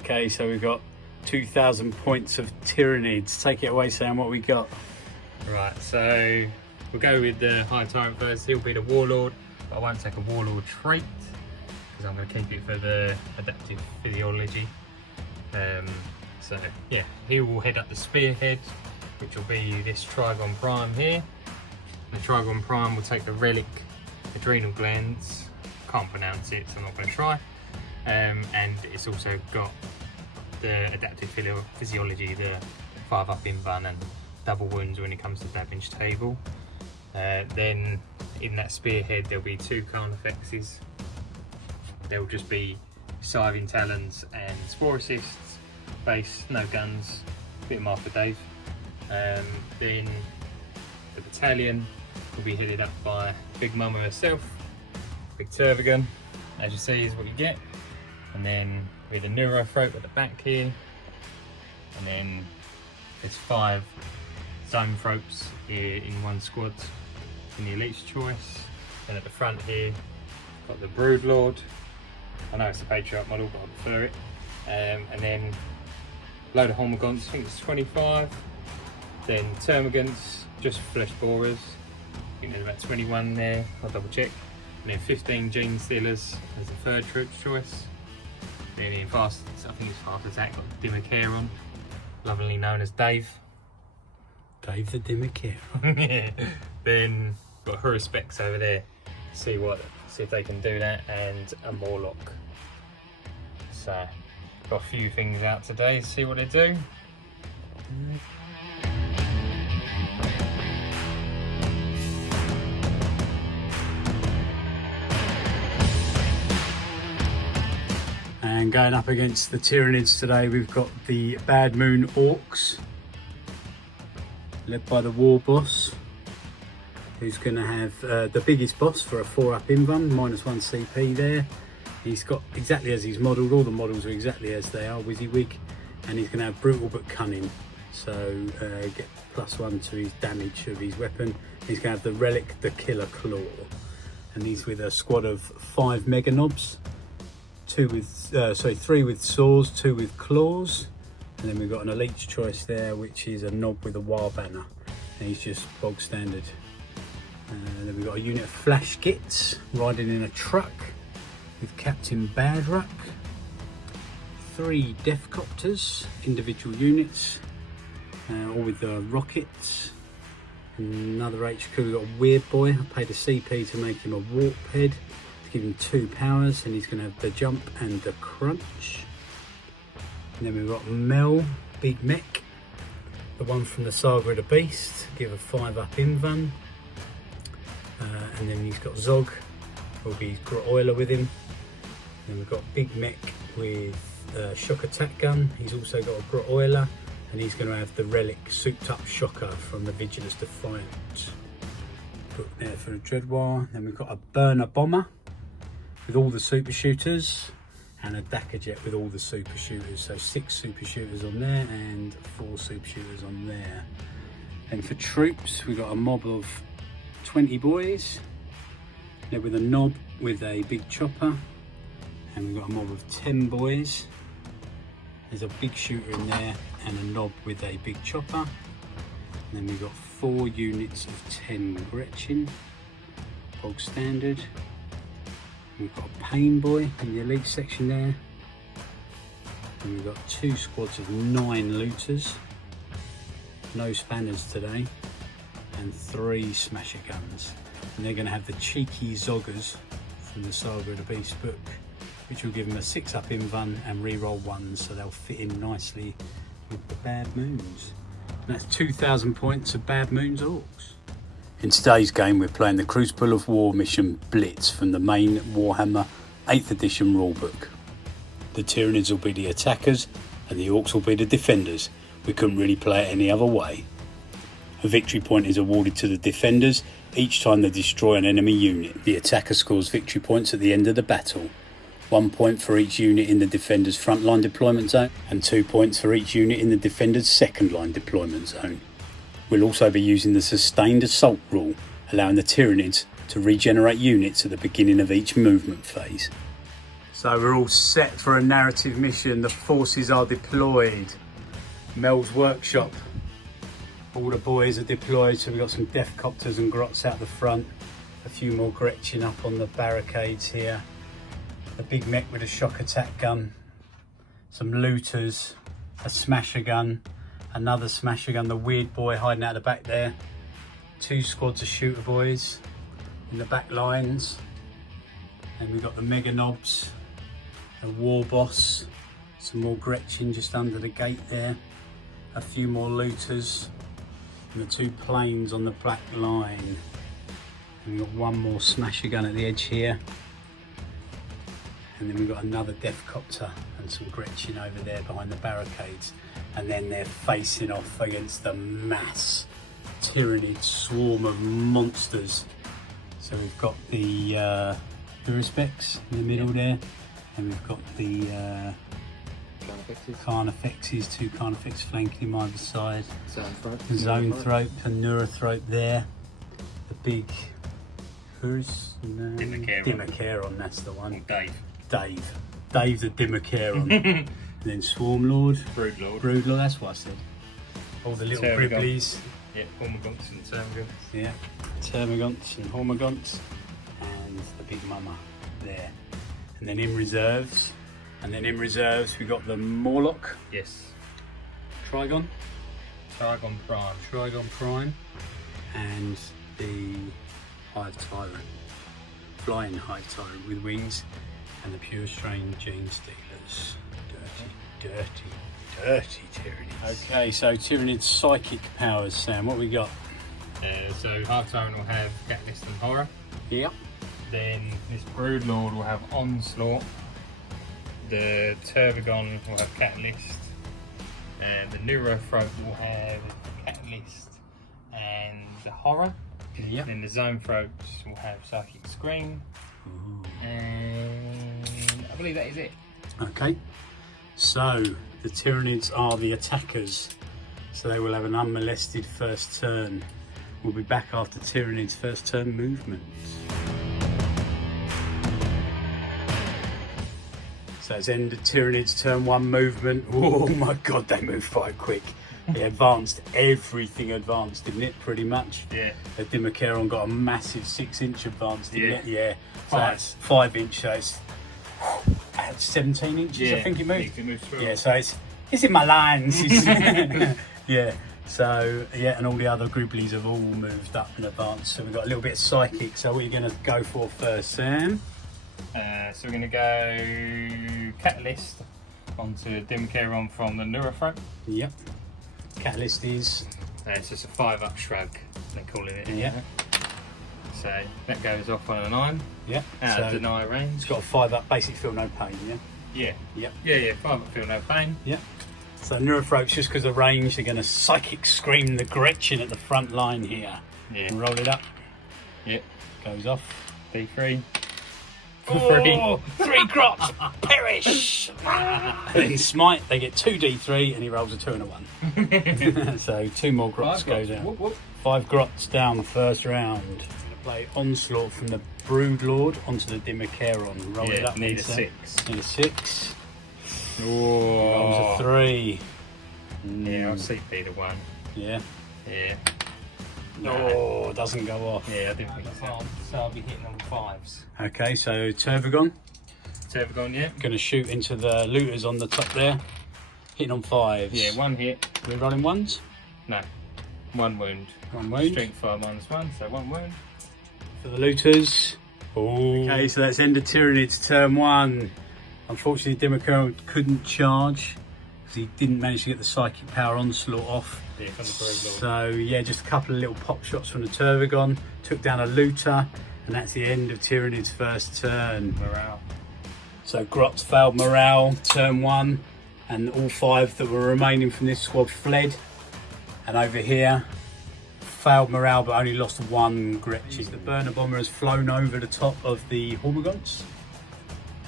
Okay, so we've got 2,000 points of Tyranids. Take it away, Sam, what we got? Right, so we'll go with the High Tyrant first. He'll be the Warlord, but I won't take a Warlord trait because I'm going to keep it for the adaptive physiology. So yeah, he will head up the Spearhead, which will be this Trigon Prime here. The Trigon Prime will take the Relic Adrenal Glands. Can't pronounce it, so I'm not going to try. And it's also got the adaptive physiology, the 5-up invuln and double wounds when it comes to damage table. Then in that Spearhead there'll be 2 Karn effects. There'll just be Scything Talons and Spore Assists, base, no guns, bit of Martha Dave. Then the battalion will be headed up by Big Mama herself, Big Tervigan, as you see is what you get. And then with a Neurothrope at the back here, and then there's 5 Zone Thropes here in one squad in the Elite's choice. And at the front here, got the Broodlord. I know it's a Patriarch model, but I prefer it. And then a load of Hormigons, I think it's 25. Then Termagants, just Flesh Borers. I think there's about 21 there, I'll double check. And then 15 Gene Stealers as the third troop choice. Then in fast, I think it's fast attack, got Dimmacaron, lovingly known as Dave. Dave the Dimmacaron. Yeah. Then got Huruspecs over there. See if they can do that, and a Morlock. So got a few things out today. See what they do. And going up against the Tyranids today, we've got the Bad Moon Orks, led by the War Boss, who's going to have the biggest boss for a 4-up invuln, -1 CP there. He's got exactly as he's modelled, all the models are exactly as they are, WYSIWYG, and he's going to have brutal but cunning, so get +1 to his damage of his weapon. He's going to have the Relic, the Killer Claw, and he's with a squad of 5 Mega Knobs. 3 with saws, 2 with claws, and then we've got an Elite's choice there, which is a knob with a War Banner, and he's just bog standard. Then we've got a unit of Flash Gits riding in a truck with Captain Batrep. 3 Deathcopters, individual units, all with the rockets. Another HQ, we've got a Weird Boy. I paid a CP to make him a Warp Head, give him 2 powers, and he's going to have the Jump and the Crunch. And then we've got Mel, Big Mech, the one from the Saga of the Beast, give a 5-up invuln. And then he's got Zog, will be Grot Oiler with him. And then we've got Big Mech with Shock Attack Gun, he's also got a Grot Oiler, and he's going to have the Relic Souped Up Shocker from the Vigilus Defiant. Book there for the Dreadwar. Then we've got a Burner Bomber with all the super shooters, and a Dakka Jet with all the super shooters. So 6 super shooters on there and 4 super shooters on there. And for troops, we've got a mob of 20 boys. They're with a knob with a big chopper, and we've got a mob of 10 boys. There's a big shooter in there and a knob with a big chopper. And then we've got 4 units of 10 Gretchen, bog standard. We've got a Pain Boy in the Elite section there. And we've got 2 squads of 9 Looters. No Spanners today. And 3 Smasher Guns. And they're going to have the cheeky Zoggers from the Saga of the Beast book, which will give them a 6-up invuln and reroll 1s, so they'll fit in nicely with the Bad Moons. And that's 2,000 points of Bad Moons Orks. In today's game, we're playing the Crucible of War mission Blitz from the main Warhammer 8th edition rulebook. The Tyranids will be the attackers and the Orks will be the defenders. We couldn't really play it any other way. A victory point is awarded to the defenders each time they destroy an enemy unit. The attacker scores victory points at the end of the battle. 1 point for each unit in the defender's frontline deployment zone, and 2 points for each unit in the defender's second line deployment zone. We'll also be using the sustained assault rule, allowing the Tyranids to regenerate units at the beginning of each movement phase. So we're all set for a narrative mission. The forces are deployed. Mel's workshop. All the boys are deployed, so we've got some death copters and grots out the front. A few more Gretchen up on the barricades here. A big mech with a shock attack gun. Some looters. A smasher gun. Another smasher gun. The weird boy hiding out the back there. 2 squads of shooter boys in the back lines. And we've got the mega knobs. A war boss, some more Gretchen just under the gate there, a few more looters, and the 2 planes on the black line. And we've got 1 more smasher gun at the edge here. And then we've got another death copter and some Gretchen over there behind the barricades. And then they're facing off against the mass Tyranid swarm of monsters. So we've got the Uruspecs in the middle there. And we've got the Carnifexes, 2 Carnifex flanking him either side. Zoanthrope and Neurothrope there. The big Dimmacharon, that's the one. Dave's a Dimmacharon. And then Swarmlord. Broodlord, that's what I said. All the little Gribblies. Yeah, Hormagaunts and Termagants. Yeah, Termagants and Hormagaunts. And the big mama there. And then in reserves, we got the Morlock. Yes. Trigon Prime. And the Hive Tyrant. Flying Hive Tyrant with wings. And the Pure Strain Gene Stealers. Dirty Tyranids. Okay, so Tyranid's psychic powers, Sam, what we got? So Hive Tyrant will have Catalyst and Horror. Yep. Then this Broodlord will have Onslaught. The Turbigon will have Catalyst. And the Neurothrope will have Catalyst and the Horror. Yep. Then the Zoanthropes will have Psychic Scream. Ooh. And I believe that is it. Okay, so the Tyranids are the attackers. So they will have an unmolested first turn. We'll be back after Tyranid's first turn movement. So it's end of Tyranid's turn 1 movement. Oh my god, they move quite quick. They advanced, everything advanced, didn't it, pretty much? Yeah. The Dimmacharon got a massive 6-inch advance, didn't it? Yeah. So 5. that's 5-inch, so it's 17 inches, I think it moved. It moves through. Yeah, so it's in my lines. Yeah. So, yeah, and all the other Gribblies have all moved up in advance. So we've got a little bit of psychic. So what are you going to go for first, Sam? So we're going to go Catalyst onto Dimmacharon from the Neurothrope. Yep. Catalyst is? It's just a 5-up shrug, they're calling it. Yeah. So that goes off on a 9. Yep. Out of deny range. It's got a 5-up, basic feel no pain, yeah? Yeah. Yep. Yeah, 5-up feel no pain. Yep. So Neurothrope's just because of range, they're going to psychic scream the Gretchen at the front line here. Yeah. And roll it up. Yep. Goes off. D3. Oh, 3 grots, perish! Then smite, they get 2d3 and he rolls a 2 and a 1. So 2 more grots go down. Whoop, whoop. 5 grots down first round. I'm going to play Onslaught from the Broodlord onto the Dimmacharon. Roll it up. Need a 6. Need a 6. Oh. Rolls a 3. Yeah, I'll CP the 1. Yeah. Yeah. Oh, doesn't go off. Yeah, I didn't think so. So I'll be hitting on 5s. Okay, so Turbigon. Yeah. Going to shoot into the looters on the top there. Hitting on 5s. Yeah, 1 hit. Are we rolling 1s? No. 1 wound. 1 wound. Strength 5 -1, so 1 wound. For the looters. Oh. Okay, so that's end of Tyranid's turn 1. Unfortunately, Dimmacharon couldn't charge because he didn't manage to get the psychic power onslaught off. Yeah, from the Broodlord. So yeah, just a couple of little pop shots from the Turbigon. Took down a looter, and that's the end of Tyranid's first turn. Morale. So Grots failed morale, turn 1, and all 5 that were remaining from this squad fled. And over here, failed morale but only lost 1 Gretchen. The burner bomber has flown over the top of the Hormagaunts,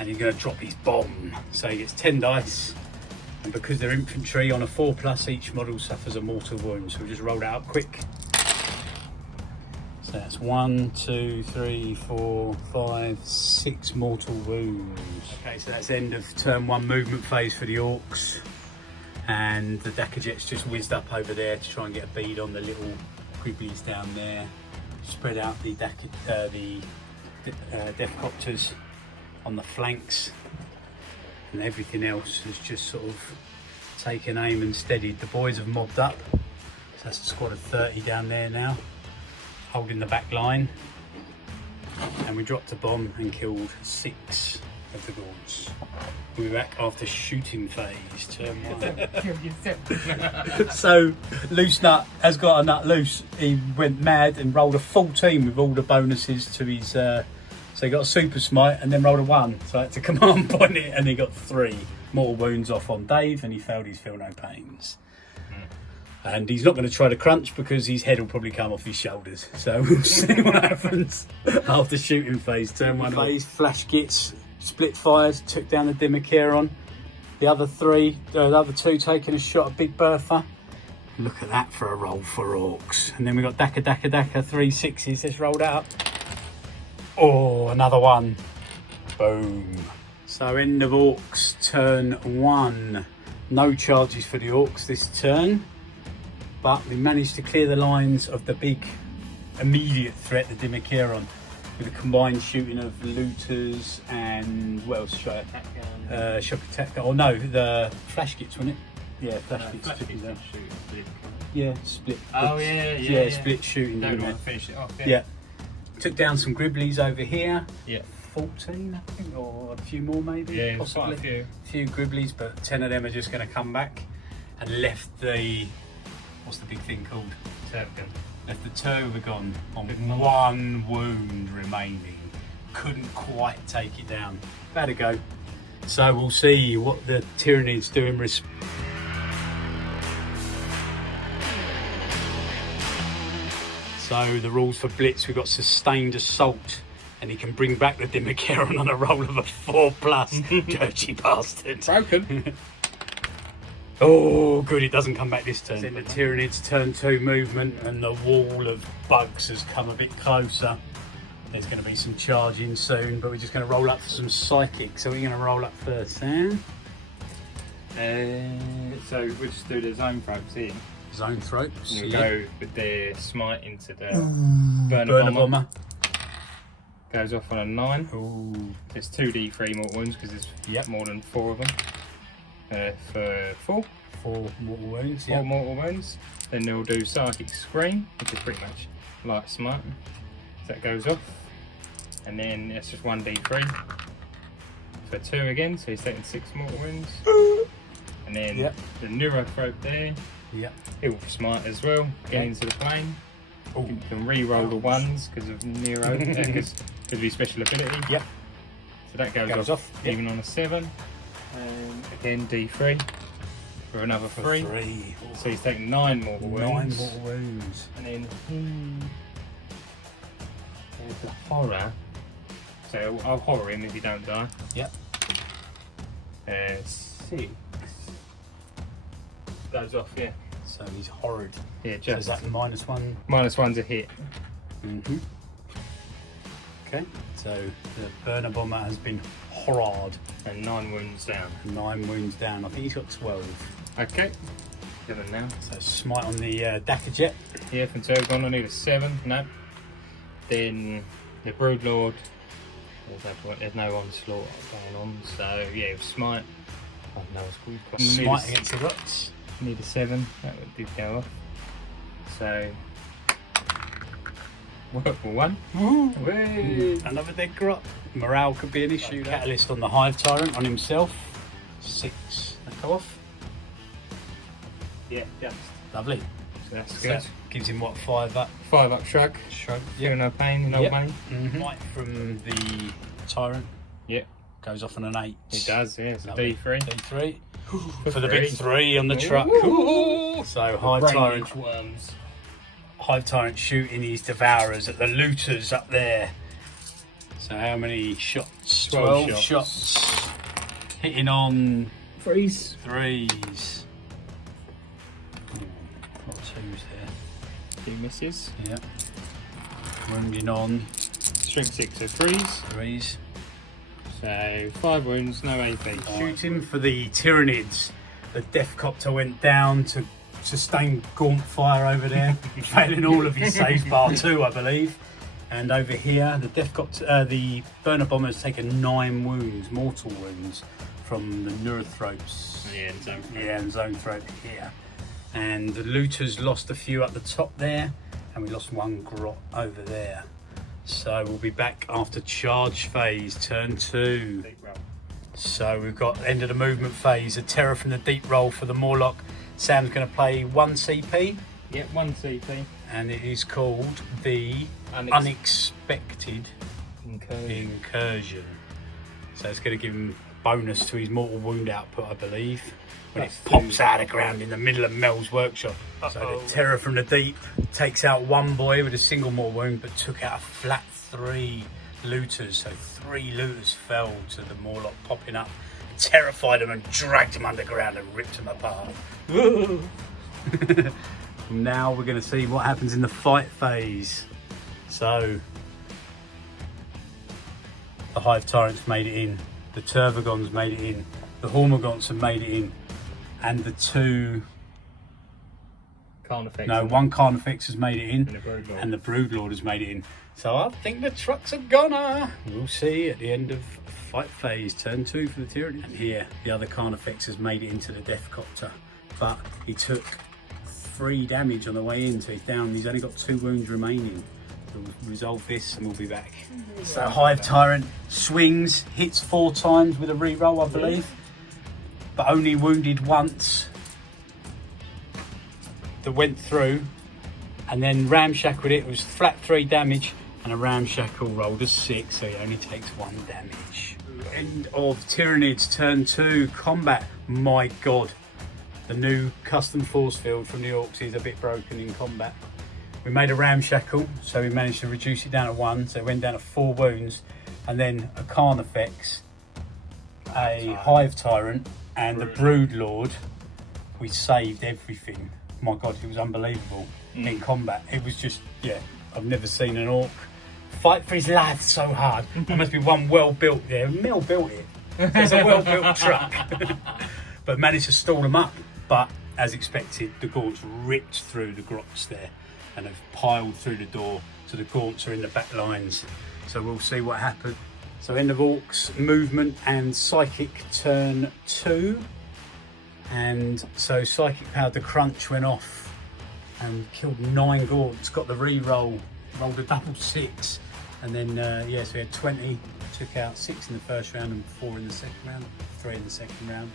and he's going to drop his bomb. So he gets 10 dice, and because they're infantry on a 4+, each model suffers a mortal wound. So we just roll that up quick. So that's 1, 2, 3, 4, 5, 6 mortal wounds. Okay, so that's the end of turn 1 movement phase for the Orks. And the Dakajet's just whizzed up over there to try and get a bead on the little Gribblies down there. Spread out the Deathcopters on the flanks. And everything else has just sort of taken aim and steadied. The boys have mobbed up. So that's a squad of 30 down there now, holding the back line. And we dropped a bomb and killed 6 of the Gaunts. We'll be back after shooting phase, turn 1. So, Loose Nut has got a nut loose. He went mad and rolled a 14 with all the bonuses to his... so he got a super smite and then rolled a 1. So I had to command point it and he got 3 mortal wounds off on Dave and he failed his feel no pains. And he's not going to try to crunch because his head will probably come off his shoulders. So we'll see what happens after shooting phase. Turn 1 phase, flash gits, split fires, took down the Dimmachaeron. The other 2 taking a shot at Big Bertha. Look at that for a roll for Orks. And then we got Daka, 3 6s. Let's roll that up. Oh, another 1. Boom. So end of Orks, turn 1. No charges for the Orks this turn. But we managed to clear the lines of the big immediate threat, the Dimmachaeron, with a combined shooting of looters and what else? Shock attack. Oh no, the flash gits, wasn't it? Yeah, flash gits. Yeah, split. Oh yeah. Split shooting. No, no, finish it off. Yeah. Took down some Gribblies over here. Yeah. 14, I think, or a few more maybe. Yeah, possibly. quite a few Gribblies, but 10 of them are just going to come back, and left the. What's the big thing called? Tervigon. Left the Tervigon on 1 wound remaining. Couldn't quite take it down. Had to go. So we'll see what the Tyranids do in response. So the rules for Blitz, we've got sustained assault, and he can bring back the Dimmachaeron on a roll of a 4+. Dirty bastard. Broken. Oh, good, it doesn't come back this turn. Then the Tyranids turn 2 movement, and the wall of bugs has come a bit closer. There's going to be some charging soon, but we're just going to roll up for some psychic. So we're going to roll up first, Sam. So we'll just do the zone throats here. Zone throats. And we'll go with the smite into the Burner bomber. Goes off on a 9. Ooh. There's 2d3 mortal wounds because there's more than 4 of them. For 4. 4 mortal wounds. 4 mortal wounds. Then they'll do psychic scream, which is pretty much like smite. So that goes off. And then it's just 1d3 for 2 again, so he's taking 6 mortal wounds. And then the Neurothrope there. Yep. He'll smite as well, get into the plane. Ooh. You can re-roll the 1s because of Nero, because of his special ability. Yep. So that goes off even on a 7. And again D3 for another 3. So he's taking 9 mortal wounds. 9 mortal wounds. And then there's the horror. So I'll horror him if he don't die. Yep. 6 goes off, yeah. So he's horrid. Yeah, just. So is that -1? -1's a hit. Okay. So the burner bomber has been horrid. And 9 wounds down. 9 wounds down. I think he's got 12. Okay. 7 now. So smite on the Dakajet. Yeah, from Tervigon I need a 7. No. Then the Broodlord. There's no onslaught going on. So yeah, smite. Oh no, it's called Smite against the rocks. Need a 7. That did go off. So work for 1. Another dead grot. Morale could be an issue. Catalyst on the Hive Tyrant on himself. 6. That go off. Yeah. Lovely. So that's So good. that gives him what, 5 up? 5 up shrug. Feel no pain, no money. Might from the Tyrant. Yep. Goes off on an 8. It does, yeah. It's a Lovely. D3. D3. For the 3. big 3 on the truck. Ooh. So Hive Tyrant. Worms. Hive Tyrant shooting these Devourers at the looters up there. So how many shots? 12 shots. Hitting on 3s. 3s. Lot of 2s there. 2 misses. Yeah. Wounding on Strength 6, so 3s. 3s. So 5 wounds, no AP. Shooting for the Tyranids. The Death Copter went down to sustain gaunt fire over there, failing all of his saves bar 2, I believe. And over here, the Death Copter, the Burner Bomber has taken 9 wounds, mortal wounds, from the Neurothropes. Yeah, and Zone Throat. Yeah, and Zone Throat here. And the Looters lost a few at the top there, and we lost 1 grot over there. So we'll be back after charge phase, turn 2. So we've got end of the movement phase, a Terror from the Deep roll for the Morlock. Sam's going to play 1 CP. Yep, 1 CP. And it is called the Unexpected Incursion. So it's going to give him bonus to his mortal wound output, I believe, when it pops out of the ground in the middle of Mel's workshop. So the Terror from the Deep takes out 1 boy with a single mortal wound, but took out a flat 3 looters. So 3 looters fell to the Morlock popping up, terrified them and dragged them underground and ripped them apart. Now we're going to see what happens in the fight phase. So the Hive Tyrants made it in, the Tervagons made it in, the Hormagaunts have made it in, and the 2 Carnifex. No, 1 Carnifex has made it in, and the Broodlord has made it in. So I think the trucks are gonna. We'll see at the end of fight phase, turn 2 for the Tyranid. And here, the other Carnifex has made it into the Death Copter, but he took 3 damage on the way in, so he's down. He's only got 2 wounds remaining. We'll resolve this and we'll be back. So Hive Tyrant swings, hits 4 times with a reroll, I believe, but only wounded once. That went through, and then ramshackled it. It was flat 3 damage, and a ramshackle rolled a 6, so he only takes 1 damage. End of Tyranids, turn 2, combat. My god, the new custom force field from the Orks is a bit broken in combat. We made a ramshackle, so we managed to reduce it down to 1, so it went down to 4 wounds, and then a Carnifex, a Hive Tyrant, and the Broodlord. We saved everything. My god, it was unbelievable in combat. It was just, yeah, I've never seen an Orc fight for his life so hard. There must be one well built there. Mel built it. It's a well built truck. But managed to stall them up. But as expected, the Gaunts ripped through the grots there and have piled through the door. So the Gaunts are in the back lines. So we'll see what happened. So end of Orcs movement and Psychic turn 2. And so Psychic Power, the crunch went off and killed 9 Gaunts, got the re-roll, rolled a double 6, and then yeah, so we had 20, took out 6 in the first round and 4 in the second round, 3 in the second round.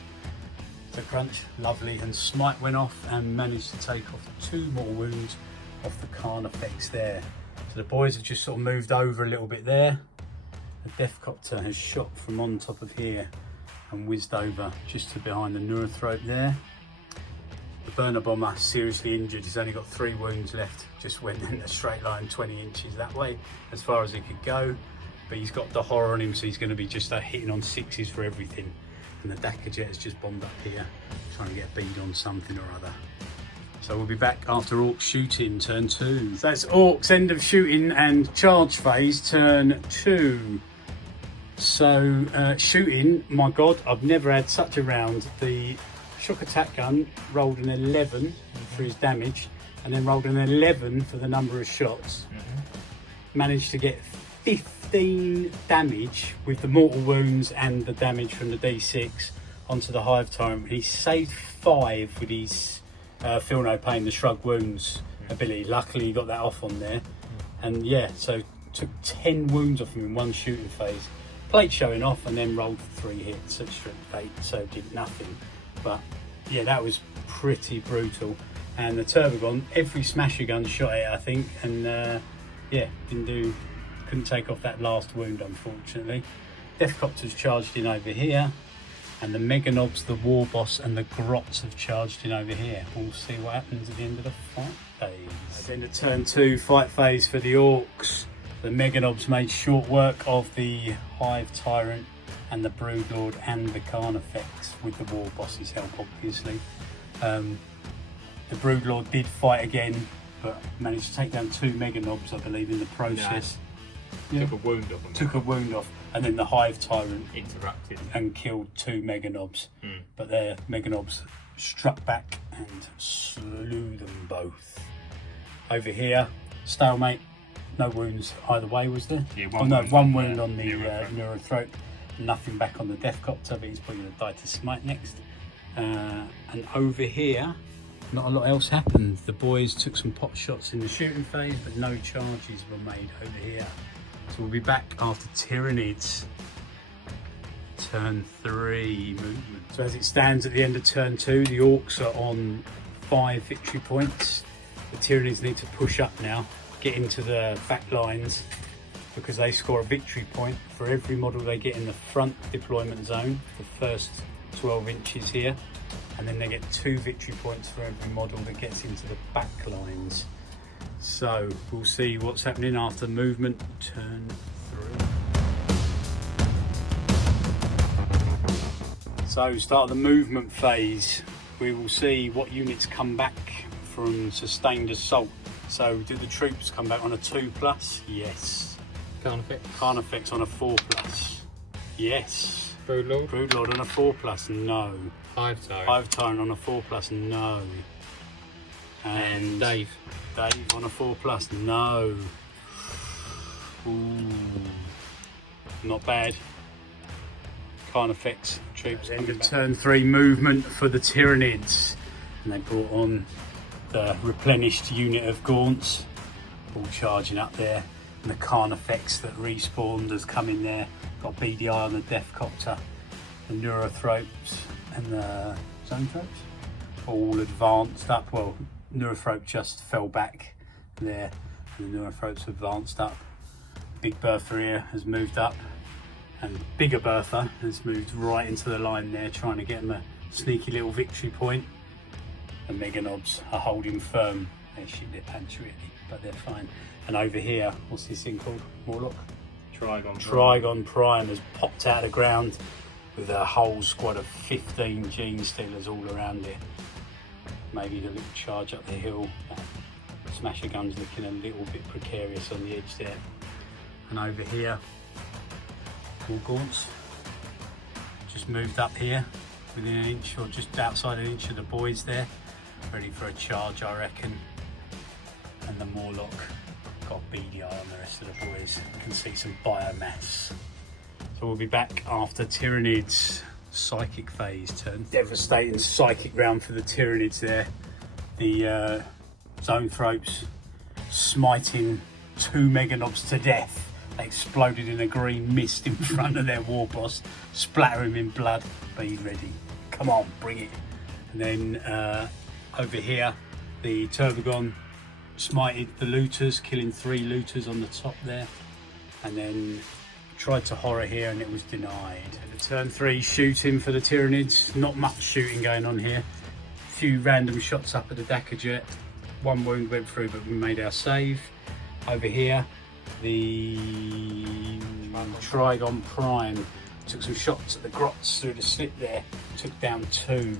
So crunch, lovely, and Smite went off and managed to take off 2 more wounds off the Carnifex there. So the boys have just sort of moved over a little bit there. The Death Copter has shot from on top of here and whizzed over just to behind the Neurothrope there. The Burner Bomber seriously injured, he's only got 3 wounds left, just went in a straight line 20 inches that way as far as he could go, but he's got the horror on him, so he's going to be just hitting on 6s for everything. And the Dakka Jet has just bombed up here trying to get a bead on something or other. So we'll be back after Orcs shooting, turn 2. So that's Orcs end of shooting and charge phase, turn 2. So shooting, my god, I've never had such a round. The shock attack gun rolled an 11 for his damage, and then rolled an 11 for the number of shots. Managed to get 15 damage with the mortal wounds and the damage from the D6 onto the Hive Tyrant. He saved 5 with his Feel No Pain, the Shrug Wounds ability. Luckily he got that off on there. And yeah, so took 10 wounds off him in 1 shooting phase. Plate showing off, and then rolled 3 hits at strength 8, so did nothing. But yeah, that was pretty brutal. And the Tervagon, every smasher gun shot it, I think, and yeah, couldn't take off that last wound, unfortunately. Death Copter's charged in over here, and the Meganobs, the War Boss, and the Grots have charged in over here. We'll see what happens at the end of the fight phase. At the end of turn 2, fight phase for the Orcs. The Meganobs made short work of the Hive Tyrant and the Broodlord and the Carnifex with the War Boss's help, obviously. The Broodlord did fight again, but managed to take down 2 Mega Knobs, I believe, in the process. Took a wound off him. Took a wound off, and then the Hive Tyrant Interrupted and killed 2 Mega Knobs. But their Mega Knobs struck back and slew them both. Over here, stalemate, no wounds either way, was there? Yeah, one wound on the Neurothrope, nothing back on the Deathcopter, but he's probably going to die to smite next. And over here, not a lot else happened. The boys took some pot shots in the shooting phase, but no charges were made over here. So we'll be back after Tyranids. Turn 3 movement. So as it stands at the end of turn 2, the Orks are on 5 victory points. The Tyranids need to push up now, get into the back lines, because they score a victory point for every model they get in the front deployment zone, the first 12 inches here, and then they get 2 victory points for every model that gets into the back lines. So we'll see what's happening after movement turn 3. So start the movement phase. We will see what units come back from sustained assault. So do the troops come back on a 2+? Yes. Carnifex on a 4+? Yes. Broodlord on a 4+? No. Hive Tyrant on a 4+? No. And Dave on a 4+? No. Ooh. Not bad. Carnifex troops. End of turn 3 movement for the Tyranids. And they brought on the replenished unit of Gaunts, all charging up there. And the Carnifex that respawned has come in there. Got BDI on the Deathcopter. The Neurothropes and the Zonethropes all advanced up. Well, Neurothrope just fell back there. And the Neurothropes advanced up. Big Bertha here has moved up. And Bigger Bertha has moved right into the line there, trying to get them a sneaky little victory point. The Mega Knobs are holding firm. They shit their pants really, but they're fine. And over here, what's this thing called? Warlock? Trigon Prime has popped out of the ground with a whole squad of 15 Gene Stealers all around it. Maybe the little charge up the hill. Smasher Gun's looking a little bit precarious on the edge there. And over here, all Gaunts just moved up here within an inch or just outside an inch of the boys there, ready for a charge, I reckon. And the Morlock got beady eye on the rest of the boys. You can see some biomass. So we'll be back after Tyranids psychic phase turn. Devastating psychic round for the Tyranids there. The Zonethropes smiting 2 Mega Knobs to death. They exploded in a green mist in front of their war boss, splatter him in blood, but he's ready. Come on, bring it. And then over here, the Turbogon smited the looters, killing 3 looters on the top there, and then tried to horror here and it was denied. And the turn 3 shooting for the Tyranids. Not much shooting going on here. A few random shots up at the Dakar jet. 1 wound went through, but we made our save. Over here, the Trigon Prime took some shots at the grots through the slit there, took down 2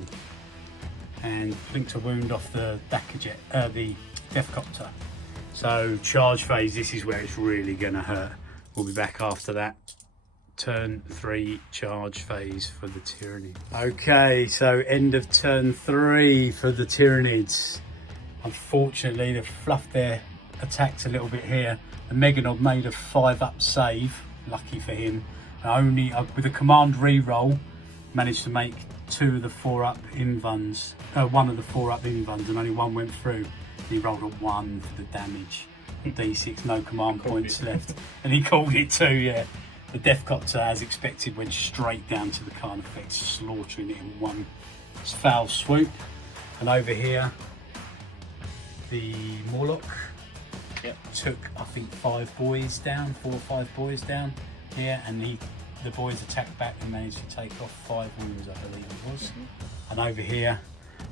and flinked a wound off the Dakar jet, the Deathcopter. So charge phase, this is where it's really gonna hurt. We'll be back after that. Turn 3 charge phase for the Tyranid. Okay, so end of turn 3 for the Tyranids. Unfortunately, they've fluffed their attacks a little bit here. The Mega Knob made a 5-up save, lucky for him. Only with a command re-roll, managed to make 2 of the 4-up invuns, 1 of the 4-up invuns, and only 1 went through. He rolled a 1 for the damage. D6, no command points left, and he called it 2. Yeah, the Deathcopter, as expected, went straight down to the Carnifex, slaughtering it in 1 foul swoop. And over here, the Morlock took, I think, 5 boys down, 4 or 5 boys down here, and the boys attacked back and managed to take off 5 wounds, I believe it was. And over here,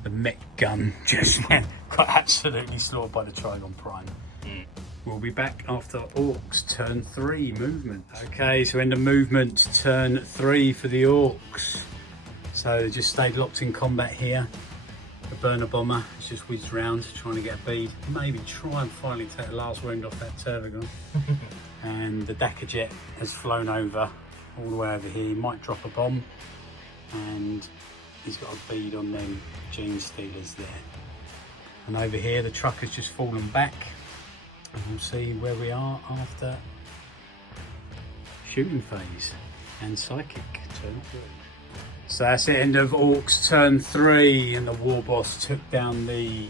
the mech gun just got absolutely slaughtered by the Trigon Prime. We'll be back after Orks turn 3 movement. Okay, so end of movement turn 3 for the Orks. So they just stayed locked in combat here. The burner bomber has just whizzed round trying to get a bead. Maybe try and finally take the last wound off that Tervagon. And the Dakka jet has flown over, all the way over here. He might drop a bomb. And he's got a bead on them gene stealers there. And over here the truck has just fallen back. And we'll see where we are after shooting phase and psychic turn 3. So that's the end of Orks turn 3, and the war boss took down the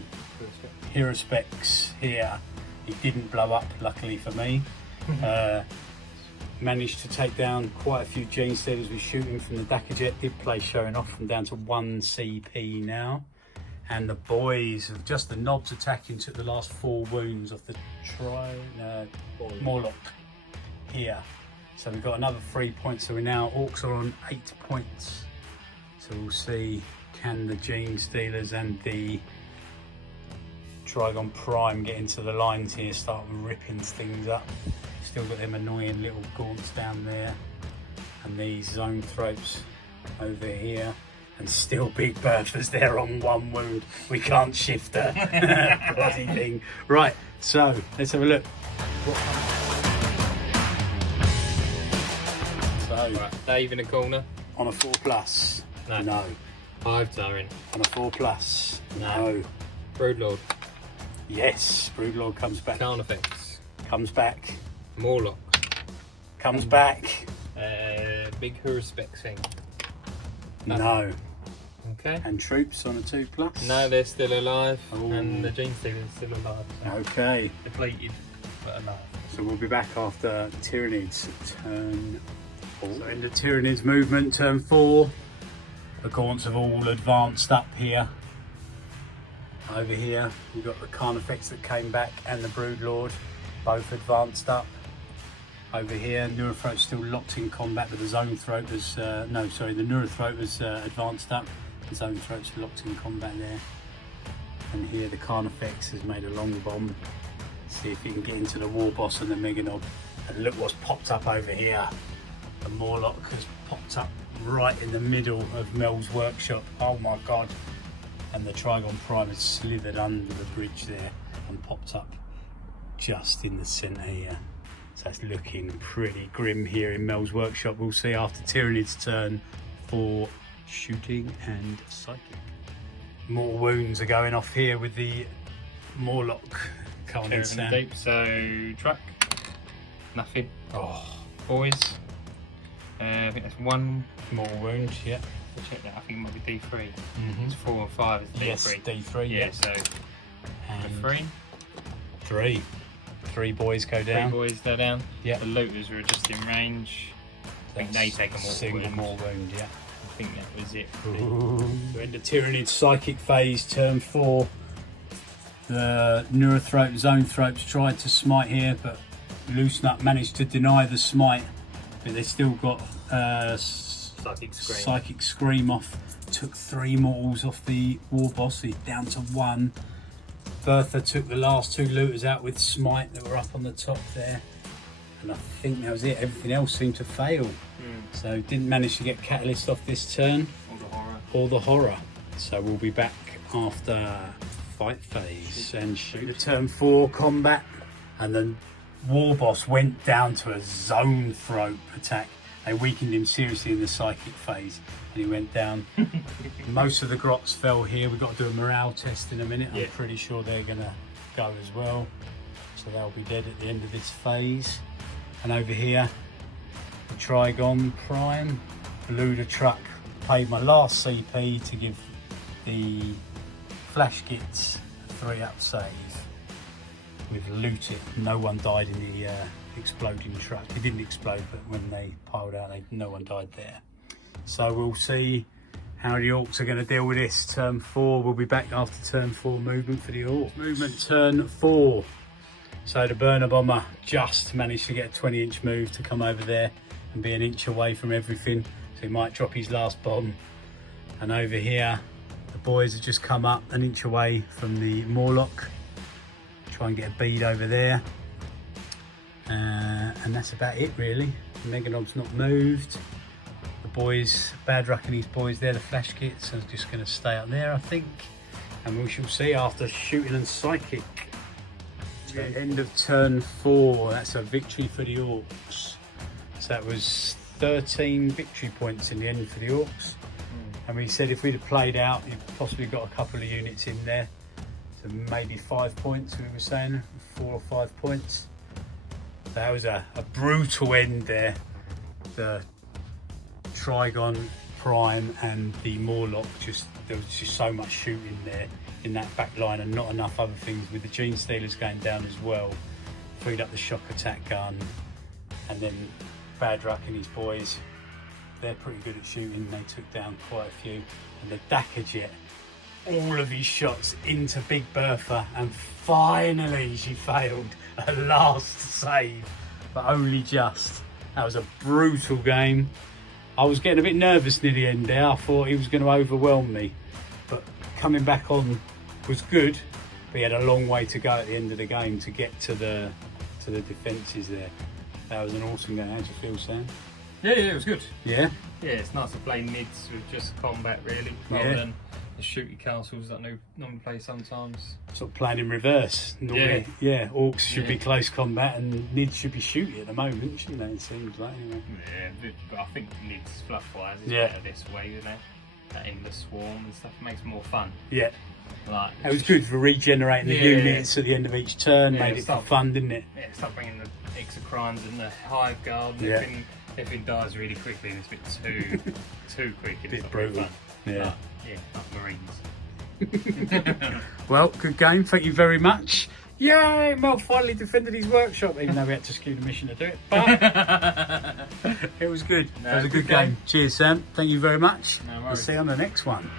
hero specs here. He didn't blow up, luckily for me. Managed to take down quite a few gene stealers with shooting from the Dakka jet. Did play showing off from down to 1 CP now. And the boys of just the knobs attacking took the last 4 wounds off the Morlock here. So we've got another 3 points. So we're now, Orks are on 8 points. So we'll see, can the gene stealers and the Trygon Prime get into the lines here, start ripping things up. Still got them annoying little gaunts down there. And these zone throats over here. And still Big Bertha's there on 1 wound. We can't shift her. Bloody thing. Right, so let's have a look. So, Right, Dave in the corner. on a 4+. No. 5 Tyranid. On a 4+. No. Broodlord. Yes, Broodlord comes back. Carnifex. Comes back. Morlock. Comes back. Big Huruspex thing. No. Okay. And troops on a 2+. No, they're still alive. Ooh. And the gene stealer's still alive. So Okay. depleted, but alive. So we'll be back after Tyranids turn 4. So in the Tyranids movement, turn 4. The gaunts have all advanced up here. Over here, we've got the Carnifex that came back and the Broodlord, both advanced up. Over here, Neurothroat's still locked in combat, but the Zone Throat was, the Neurothroat was advanced up. The Zone Throat's locked in combat there. And here the Carnifex has made a long bomb. See if he can get into the war boss and the Meganob. And look what's popped up over here. The Morlock has popped up right in the middle of Mel's workshop. Oh my god. And the Trygon Prime has slithered under the bridge there and popped up just in the centre here. So it's looking pretty grim here in Mel's workshop. We'll see after Tyranid's turn for shooting and psychic. More wounds are going off here with the Morlock. Come on in, Sam. Deep, so truck. Nothing. Oh, Boys. I think that's 1. more wounds, yeah. To check that, I think it might be D3. It's 4 and 5 is D3. Yes, D3, Yeah, yeah. so And 3. 3. 3 boys go 3 down. boys go down. Yeah. The looters were just in range. I think they take a single more wound, yeah. I think that was it. So in the Tyranid psychic phase, turn 4. The Neurothroat, Zone Throats tried to smite here, but Loosen Up managed to deny the smite. But they still got Psychic Scream off. Took 3 mortals off the war boss. He's down to 1. Bertha took the last 2 looters out with smite that were up on the top there. And I think that was it. Everything else seemed to fail. So didn't manage to get Catalyst off this turn. Or the horror. So we'll be back after fight phase and shoot a turn 4 combat. And then war boss went down to a Zone Throat attack. They weakened him seriously in the psychic phase and he went down. Most of the grots fell here. We've got to do a morale test in a minute. Yeah. I'm pretty sure they're going to go as well. So they'll be dead at the end of this phase. And over here, the Trygon Prime blew the truck. Paid my last CP to give the Flash Gits a 3-up save. We've looted. No one died in the exploding truck. It didn't explode, but when they piled out, no one died there. So we'll see how the Orks are going to deal with this. Turn 4, we'll be back after turn 4 movement for the Orks. Movement turn 4. So the burner bomber just managed to get a 20-inch move to come over there and be an inch away from everything. So he might drop his last bomb. And over here, the boys have just come up an inch away from the Morlock. Try and get a bead over there. And that's about it really. The Meganob's not moved. The boys, Badruck and his boys there, the Flash Kits, are just going to stay up there I think. and we shall see after shooting and psychic. End of turn 4, that's a victory for the Orks. So that was 13 victory points in the end for the Orks. And we said if we'd have played out, you'd possibly got a couple of units in there. So maybe 5 points, we were saying, 4 or 5 points. That was a brutal end there. The Trigon Prime and the Morlock, there was just so much shooting there in that back line, and not enough other things, with the Gene Stealers going down as well. Freed up the shock attack gun, and then Batrep and his boys, they're pretty good at shooting. They took down quite a few, and the Dakajet, all of his shots into Big Bertha, and finally she failed her last save, but only just. That was a brutal game. I was getting a bit nervous near the end there. I thought he was going to overwhelm me, but coming back on was good. But he had a long way to go at the end of the game to get to the defences there. That was an awesome game. How'd you feel, Sam? Yeah, it was good. Yeah? Yeah, it's nice to play Nids with just combat, really, rather than the shooty castles that I normally play sometimes. Sort of playing in reverse. Normally, yeah, Orks should be close combat and Nids should be shooty at the moment, shouldn't they? It seems like, anyway. Yeah, but I think Nids fluff-wise is better this way, isn't it? That endless swarm and stuff makes it more fun. Yeah. Like, it was good for regenerating the units at the end of each turn, made it fun, didn't it? Yeah, start bringing the Exocrines and the Hive Guard, and everything dies really quickly and it's a bit too quick. It's a bit brutal. Fun. Yeah. Like Marines. Well, good game, thank you very much. Yay, Mel finally defended his workshop, even though we had to skew the mission to do it, but it was good. It was a good game. Cheers, Sam, thank you very much. No worries. We'll see you on the next one.